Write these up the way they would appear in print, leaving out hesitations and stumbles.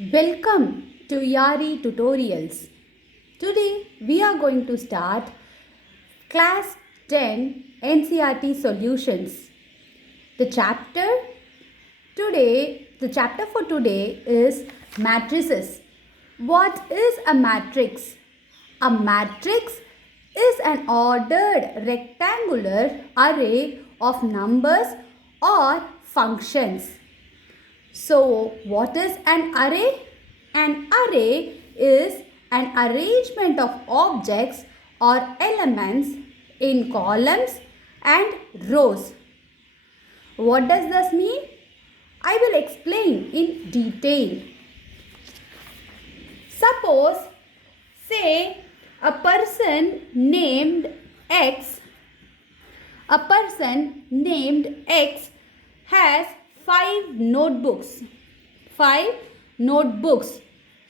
Welcome to Yari Tutorials. Today we are going to start Class 10 NCRT Solutions. The chapter for today is matrices. What is a matrix? A matrix is an ordered rectangular array of numbers or functions. So, what is an array? An array is an arrangement of objects or elements in columns and rows. What does this mean? I will explain in detail. Suppose, say, a person named X has 5 notebooks.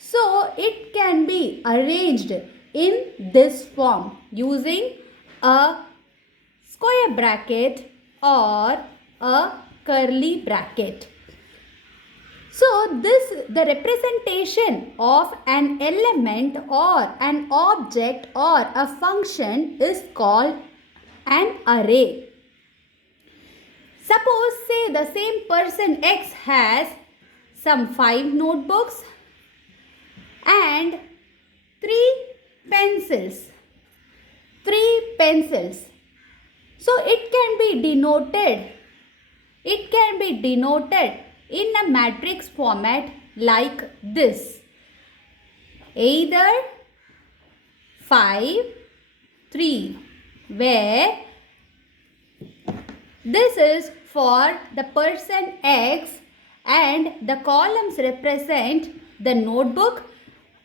So it can be arranged in this form using a square bracket or a curly bracket. So the representation of an element or an object or a function is called an array. Suppose, say, the same person X has some 5 notebooks and 3 pencils. So it can be denoted in a matrix format like this. Either 5, 3, where this is for the person X and the columns represent the notebook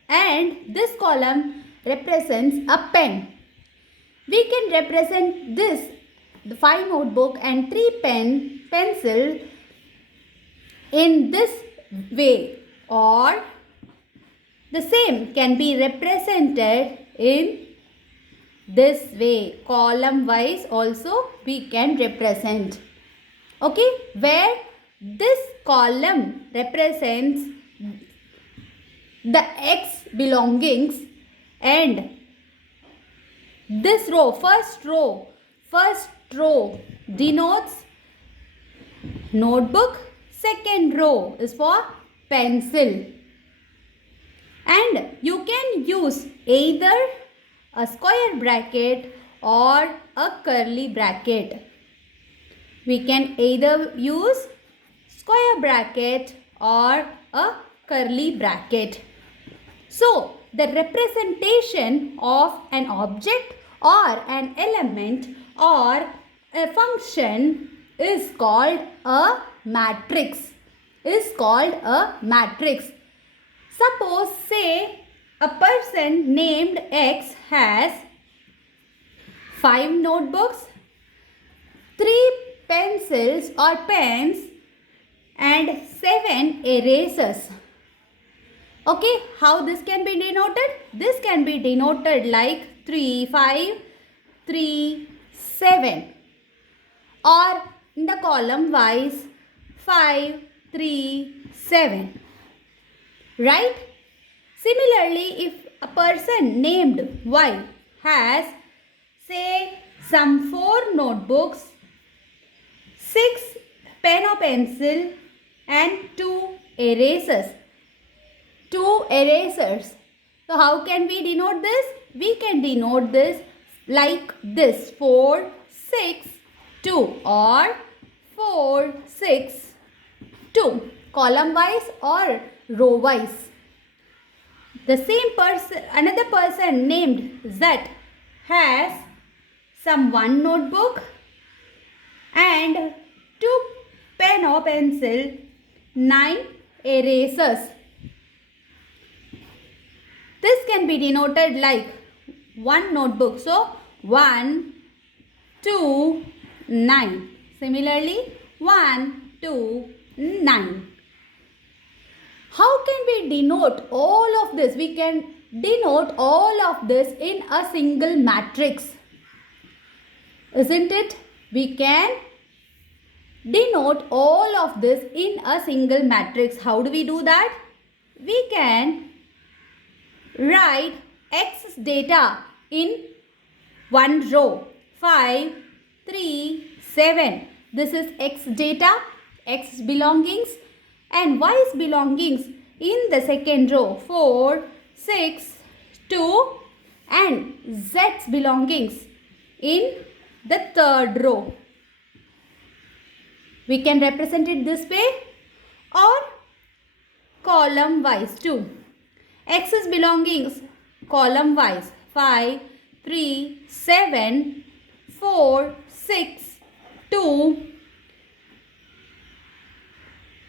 and this column represents a pen. We can represent this, the 5 notebook and 3 pencil in this way, or the same can be represented in this way. Column wise also we can represent. Okay, where this column represents the X belongings and this first row denotes notebook, second row is for pencil. And you can use either a square bracket or a curly bracket. We can either use square bracket or a curly bracket. So, the representation of an object or an element or a function is called a matrix. Suppose, say, a person named X has 5 notebooks, 3 pencils or pens and 7 erasers. Okay, how this can be denoted? This can be denoted like 3, 5, 3, 7, or in the column wise 5, 3, 7. Right? Similarly, if a person named Y has, say, some 4 notebooks, 6 pen or pencil and 2 erasers. So how can we denote this? We can denote this like this: 4, 6, 2 or 4, 6, 2, column wise or row wise. The same person, another person named Z has some 1 notebook and 2 pen or pencil, 9 erasers. This can be denoted like 1 notebook. So, 1, 2, 9. Similarly, 1, 2, 9. How can we denote all of this? We can denote all of this in a single matrix. Isn't it? We can denote all of this in a single matrix. How do we do that? we can write X data in one row. 5, 3, 7. This is X data, X belongings, and Y's belongings in the second row. 4, 6, 2, and Z's belongings in the third row. We can represent it this way or column wise too. X's belongings column wise. 5, 3, 7, 4, 6, 2,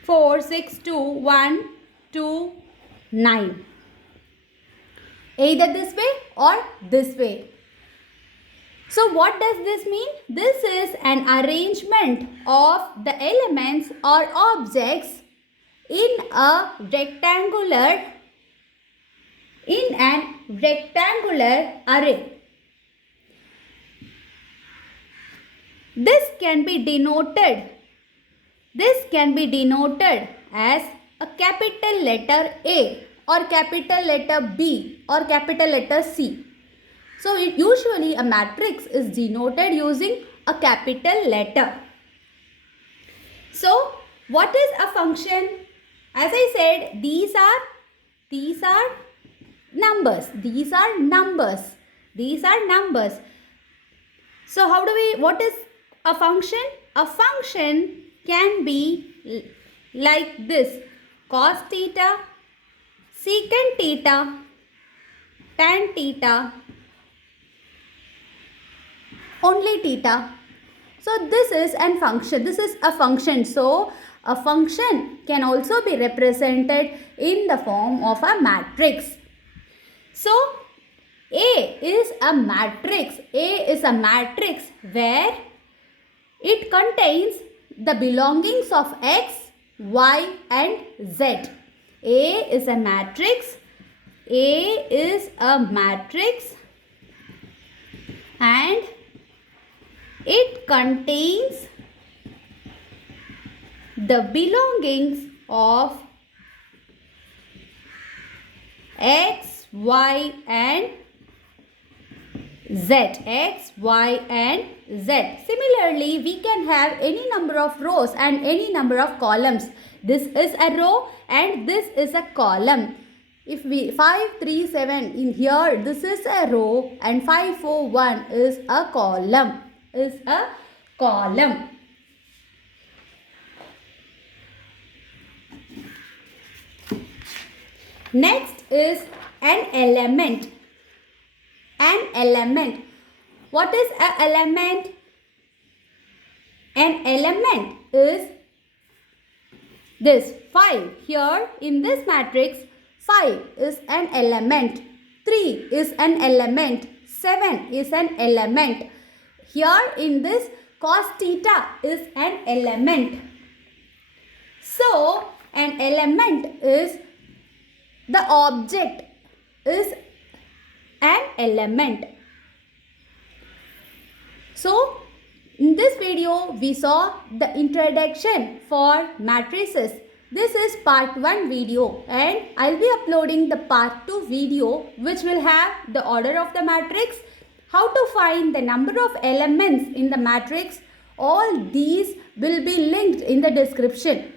4, 6, 2, 1, 2, 9. Either this way or this way. So what does this mean? This is an arrangement of the elements or objects in an rectangular array. This can be denoted as a capital letter A or capital letter B or capital letter C. So usually a matrix is denoted using a capital letter. So what is a function? As I said, these are numbers. These are numbers. So what is a function? A function can be like this: cos theta, secant theta, tan theta, only theta. So this is a function. So a function can also be represented in the form of a matrix. So A is a matrix. A is a matrix where it contains the belongings of X, Y and Z. A is a matrix. A is a matrix and it contains the belongings of X, Y and Z. X, Y and Z. Similarly, we can have any number of rows and any number of columns. This is a row and this is a column. If we 5, 3, 7 in here, this is a row and 5, 4, 1 is a column. Next is an element. What is an element? An element is this 5. Here in this matrix, 5 is an element. 3 is an element. 7 is an element. Here in this, cos theta is an element. So an element is the object is an element. So in this video we saw the introduction for matrices. This is part 1 video and I'll be uploading the part 2 video which will have the order of the matrix, how to find the number of elements in the matrix. All these will be linked in the description.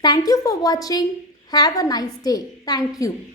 Thank you for watching. Have a nice day. Thank you.